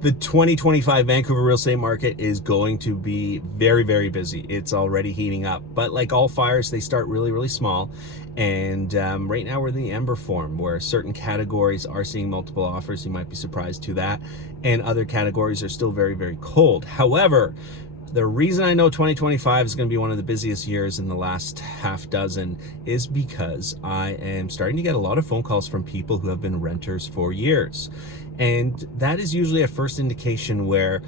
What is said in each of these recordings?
The 2025 Vancouver real estate market is going to be very, very busy. It's already heating up, but like all fires, they start really, really small. And right now we're in the ember form where certain categories are seeing multiple offers. You might be surprised to that. And other categories are still very, very cold. However, the reason I know 2025 is going to be one of the busiest years in the last half dozen is because I am starting to get a lot of phone calls from people who have been renters for years. And that is usually a first indication where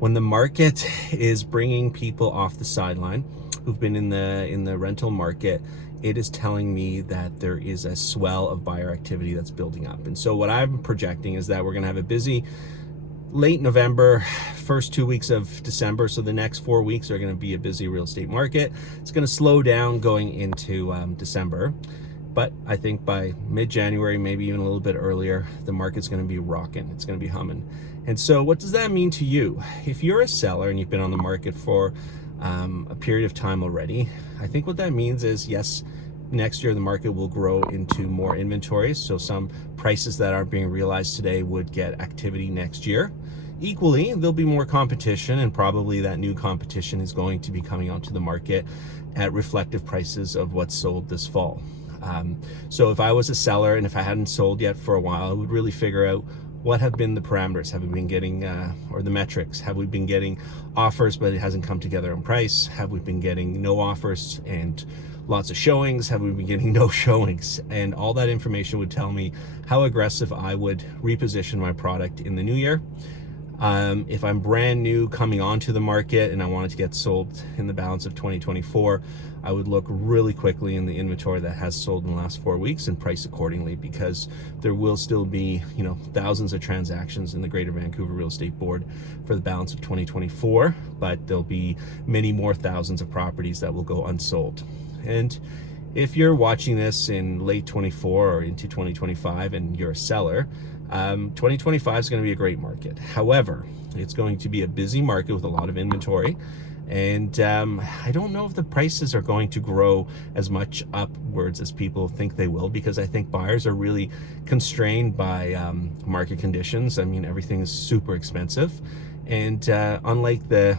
when the market is bringing people off the sideline who've been in the rental market, it is telling me that there is a swell of buyer activity that's building up. And so what I'm projecting is that we're going to have a busy late November, first 2 weeks of December. So the next 4 weeks are going to be a busy real estate market. It's going to slow down going into December. But I think by mid-January, maybe even a little bit earlier, the market's going to be rocking. It's going to be humming. And so what does that mean to you? If you're a seller and you've been on the market for a period of time already, I think what that means is, yes, next year the market will grow into more inventory. So some prices that aren't being realized today would get activity next year. Equally, there'll be more competition, and probably that new competition is going to be coming onto the market at reflective prices of what's sold this fall. So if I was a seller and if I hadn't sold yet for a while, I would really figure out what have been the parameters. Have we been getting, or the metrics? Have we been getting offers but it hasn't come together on price? Have we been getting no offers and lots of showings? Have we been getting no showings? And all that information would tell me how aggressive I would reposition my product in the new year. If I'm brand new coming onto the market and I wanted to get sold in the balance of 2024, I would look really quickly in the inventory that has sold in the last 4 weeks and price accordingly, because there will still be, thousands of transactions in the Greater Vancouver Real Estate Board for the balance of 2024, but there'll be many more thousands of properties that will go unsold. And if you're watching this in late 24 or into 2025 and you're a seller, 2025 is going to be a great market. However, it's going to be a busy market with a lot of inventory. And I don't know if the prices are going to grow as much upwards as people think they will, because I think buyers are really constrained by market conditions. I mean, everything is super expensive. And unlike the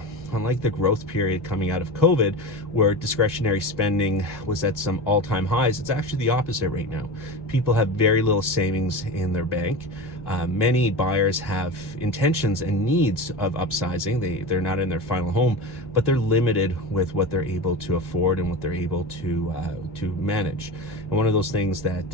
growth period coming out of COVID, where discretionary spending was at some all-time highs, it's actually the opposite right now. People have very little savings in their bank. Many buyers have intentions and needs of upsizing. They're not in their final home, but they're limited with what they're able to afford and what they're able to manage. And one of those things that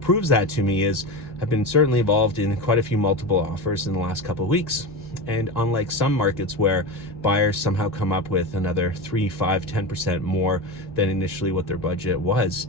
proves that to me is I've been certainly involved in quite a few multiple offers in the last couple of weeks. And unlike some markets where buyers somehow come up with another 3, 5, 10% more than initially what their budget was,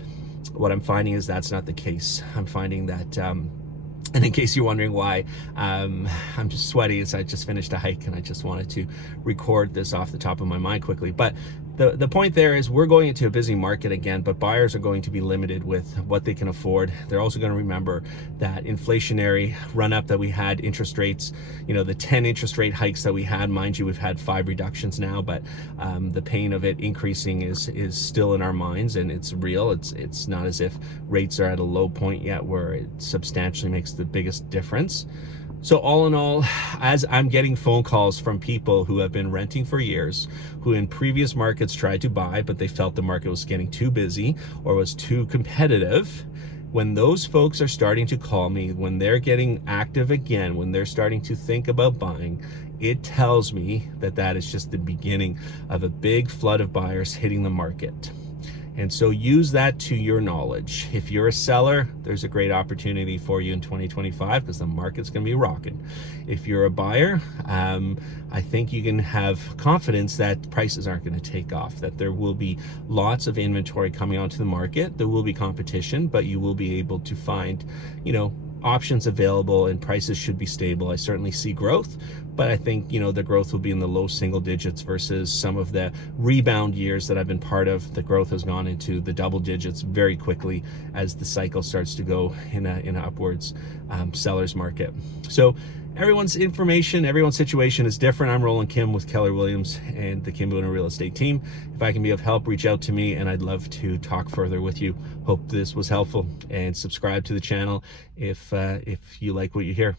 what I'm finding is that's not the case. I'm finding that, and in case you're wondering why I'm just sweaty, is I just finished a hike and I just wanted to record this off the top of my mind quickly. But the point there is we're going into a busy market again, but buyers are going to be limited with what they can afford. They're also going to remember that inflationary run up that we had, interest rates, the 10 interest rate hikes that we had. Mind you, we've had 5 reductions now, but the pain of it increasing is still in our minds, and it's real. It's not as if rates are at a low point yet where it substantially makes the biggest difference. So all in all, as I'm getting phone calls from people who have been renting for years, who in previous markets tried to buy, but they felt the market was getting too busy or was too competitive, when those folks are starting to call me, when they're getting active again, when they're starting to think about buying, it tells me that that is just the beginning of a big flood of buyers hitting the market. And so use that to your knowledge. If you're a seller, there's a great opportunity for you in 2025 because the market's going to be rocking. If you're a buyer, I think you can have confidence that prices aren't going to take off, that there will be lots of inventory coming onto the market. There will be competition, but you will be able to find, options available, and prices should be stable. I certainly see growth, but I think, the growth will be in the low single digits versus some of the rebound years that I've been part of. The growth has gone into the double digits very quickly as the cycle starts to go in an upwards seller's market. So everyone's information, everyone's situation is different. I'm Roland Kym with Keller Williams and the Kym Real Estate team. If I can be of help, reach out to me and I'd love to talk further with you. Hope this was helpful, and subscribe to the channel if you like what you hear.